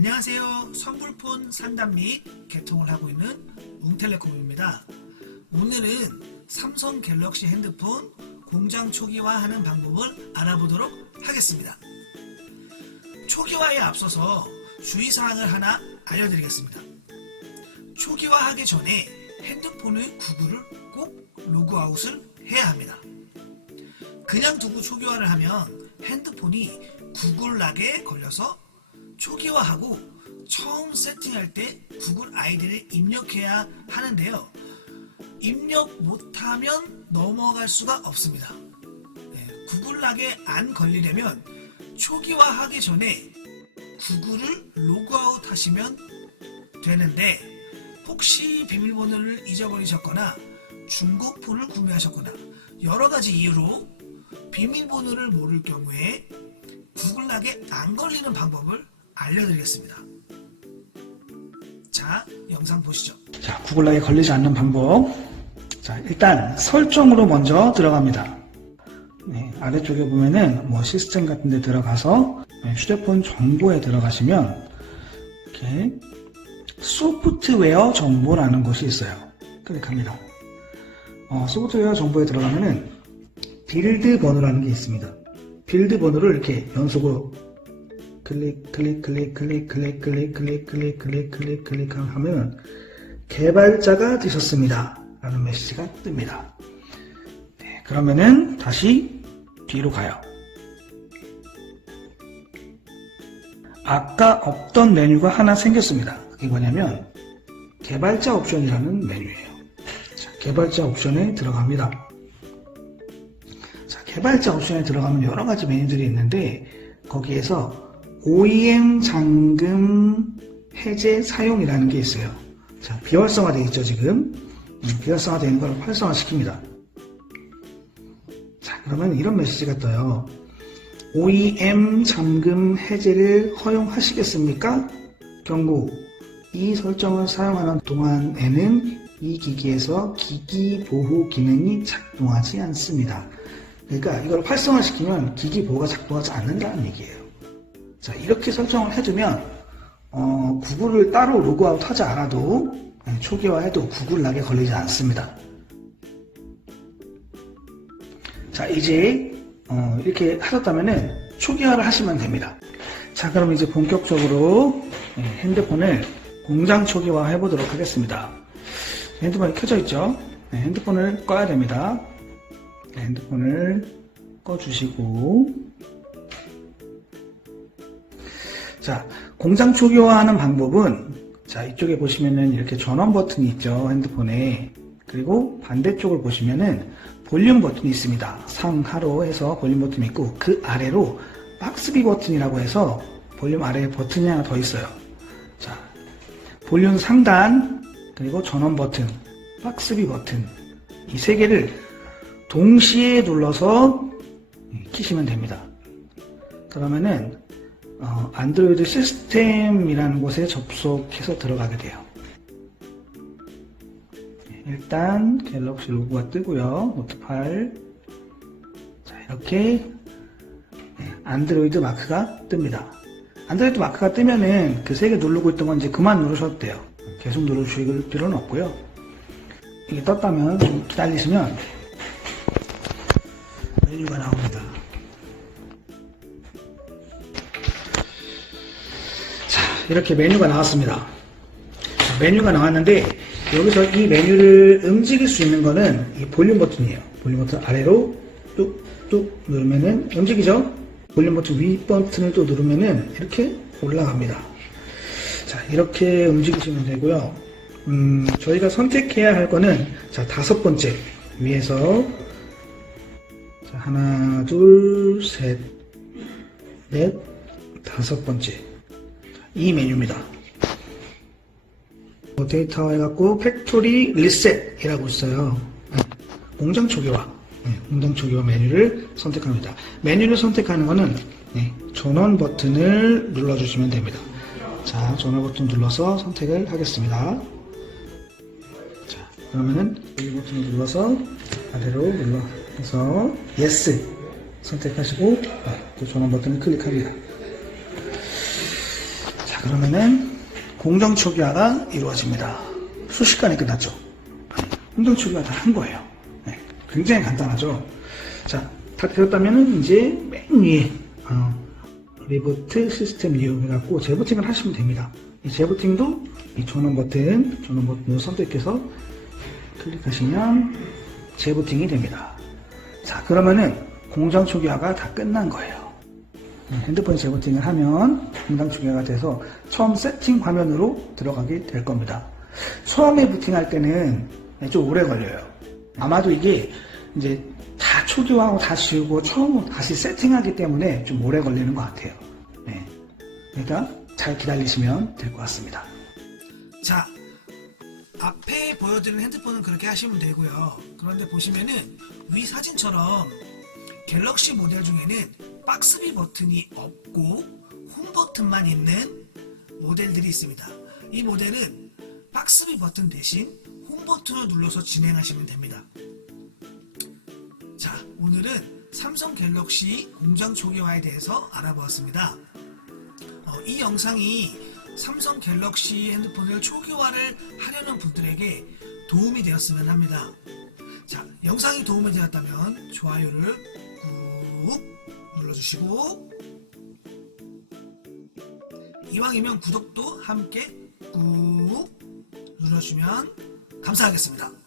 안녕하세요. 선불폰 상담 및 개통을 하고 있는 웅텔레콤입니다. 오늘은 삼성 갤럭시 핸드폰 공장 초기화하는 방법을 알아보도록 하겠습니다. 초기화에 앞서서 주의사항을 하나 알려드리겠습니다. 초기화하기 전에 핸드폰의 구글을 꼭 로그아웃을 해야 합니다. 그냥 두고 초기화를 하면 핸드폰이 구글 락에 걸려서 초기화하고 처음 세팅할 때 구글 아이디를 입력해야 하는데요. 입력 못하면 넘어갈 수가 없습니다. 네, 구글 락에 안 걸리려면 초기화하기 전에 구글을 로그아웃 하시면 되는데 혹시 비밀번호를 잊어버리셨거나 중고폰을 구매하셨거나 여러 가지 이유로 비밀번호를 모를 경우에 구글락에 안 걸리는 방법을 알려드리겠습니다. 자, 영상 보시죠. 자, 구글락에 걸리지 않는 방법. 자, 일단 설정으로 먼저 들어갑니다. 네, 아래쪽에 보면은 뭐 시스템 같은 데 들어가서 네, 휴대폰 정보에 들어가시면 이렇게 소프트웨어 정보라는 곳이 있어요. 클릭합니다. 어, 소프트웨어 정보에 들어가면은 빌드 번호라는 게 있습니다. 빌드 번호를 이렇게 연속으로 클릭 클릭 클릭 클릭 클릭 클릭 클릭 클릭 클릭 클릭 클릭 하면 개발자가 되셨습니다. 라는 메시지가 뜹니다. 네, 그러면은 다시 뒤로 가요. 아까 없던 메뉴가 하나 생겼습니다. 그게 뭐냐면 개발자 옵션이라는 메뉴예요. 자, 개발자 옵션에 들어갑니다. 자, 개발자 옵션에 들어가면 여러 가지 메뉴들이 있는데 거기에서 OEM 잠금 해제 사용이라는 게 있어요. 자, 비활성화 되어 있죠, 지금. 음, 비활성화 되는 걸 활성화 시킵니다. 자, 그러면 이런 메시지가 떠요. OEM 잠금 해제를 허용하시겠습니까? 경고. 이 설정을 사용하는 동안에는 이 기기에서 기기 보호 기능이 작동하지 않습니다. 그러니까 이걸 활성화시키면 기기 보호가 작동하지 않는다는 얘기예요. 자, 이렇게 설정을 해두면, 어, 구글을 따로 로그아웃 하지 않아도, 네, 초기화해도 구글 락에 걸리지 않습니다. 자, 이제, 어, 이렇게 하셨다면은 초기화를 하시면 됩니다. 자, 그럼 이제 본격적으로 네, 핸드폰을 공장 초기화 해보도록 하겠습니다. 핸드폰이 켜져 있죠? 네, 핸드폰을 꺼야 됩니다. 네, 핸드폰을 꺼주시고, 자, 공장 초기화하는 방법은 자, 이쪽에 보시면은 이렇게 전원 버튼이 있죠. 핸드폰에. 그리고 반대쪽을 보시면은 볼륨 버튼이 있습니다. 상하로 해서 볼륨 버튼이 있고 그 아래로 박스비 버튼이라고 해서 볼륨 아래에 버튼이 하나 더 있어요. 자, 볼륨 상단 그리고 전원 버튼, 박스비 버튼 이 세 개를 동시에 눌러서 키시면 됩니다. 그러면은 어, 안드로이드 시스템이라는 곳에 접속해서 들어가게 돼요. 일단 갤럭시 로고가 뜨고요. 노트 8. 자, 이렇게 네, 안드로이드 마크가 뜹니다. 안드로이드 마크가 뜨면은 그 세 개 누르고 있던 건 이제 그만 누르셔도 돼요. 계속 누르실 필요는 없고요. 이게 떴다면 좀 기다리시면 메뉴가 나옵니다. 이렇게 메뉴가 나왔습니다. 자, 메뉴가 나왔는데 여기서 이 메뉴를 움직일 수 있는 거는 이 볼륨 버튼이에요. 볼륨 버튼 아래로 뚝뚝 누르면은 움직이죠? 볼륨 버튼 위 버튼을 또 누르면은 이렇게 올라갑니다. 자, 이렇게 움직이시면 되고요. 음, 저희가 선택해야 할 거는 자, 다섯 번째 위에서 자, 하나, 둘, 셋, 넷, 다섯 번째 이 메뉴입니다. 뭐 데이터 해갖고 팩토리 리셋이라고 있어요. 네, 공장 초기화. 네, 공장 초기화 메뉴를 선택합니다. 메뉴를 선택하는 거는 네, 전원 버튼을 눌러주시면 됩니다. 자, 전원 버튼 눌러서 선택을 하겠습니다. 자, 그러면은 이 버튼을 눌러서 아래로 눌러서 yes 선택하시고 아, 또 전원 버튼을 클릭합니다. 그러면은 공정 초기화가 이루어집니다. 순식간에 끝났죠. 공정 초기화 다한 거예요. 네, 굉장히 간단하죠. 자, 다 되었다면은 이제 맨 위에 어, 리부트 시스템 이용해갖고 재부팅을 하시면 됩니다. 이 재부팅도 이 전원 버튼, 전원 버튼을 선택해서 클릭하시면 재부팅이 됩니다. 자, 그러면은 공장 초기화가 다 끝난 거예요. 핸드폰 재부팅을 하면 공장 초기화가 돼서 처음 세팅 화면으로 들어가게 될 겁니다. 처음에 부팅할 때는 좀 오래 걸려요. 아마도 이게 이제 다 초기화하고 다 지우고 처음 다시 세팅하기 때문에 좀 오래 걸리는 것 같아요. 네. 그러니까 잘 기다리시면 될 것 같습니다. 자, 앞에 보여드리는 핸드폰은 그렇게 하시면 되고요. 그런데 보시면은 위 사진처럼 갤럭시 모델 중에는 박스비 버튼이 없고 홈 버튼만 있는 모델들이 있습니다. 이 모델은 박스비 버튼 대신 홈 버튼을 눌러서 진행하시면 됩니다. 자, 오늘은 삼성 갤럭시 공장 초기화에 대해서 알아보았습니다. 어, 이 영상이 삼성 갤럭시 핸드폰을 초기화를 하려는 분들에게 도움이 되었으면 합니다. 자, 영상이 도움이 되었다면 좋아요를 꾹 눌러주시고 이왕이면 구독도 함께 꾹 눌러주시면 감사하겠습니다.